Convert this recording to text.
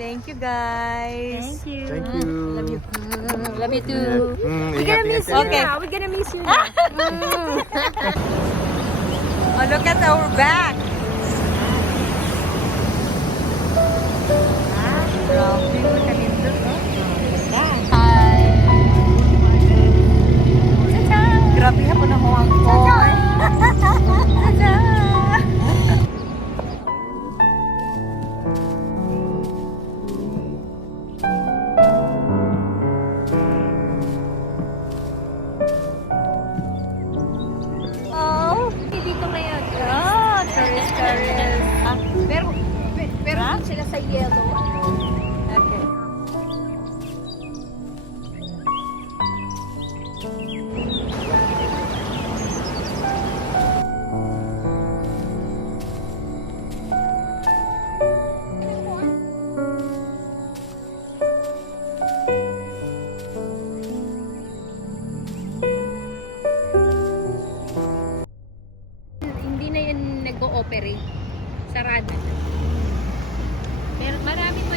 Thank you guys. Thank you. Thank you. Love you. Love you too. We're gonna miss you Okay. now. We're gonna miss you now. Oh, look at our back. Grabe, makalindot, no? Hi. Grabe hapon ang huwang ko. Oh, Dito ngayon. oh, tourist. Pero Ha? doon sila sa yellow. Okay. Hindi na yun nag-ooperate. Sarado. Pero marami pa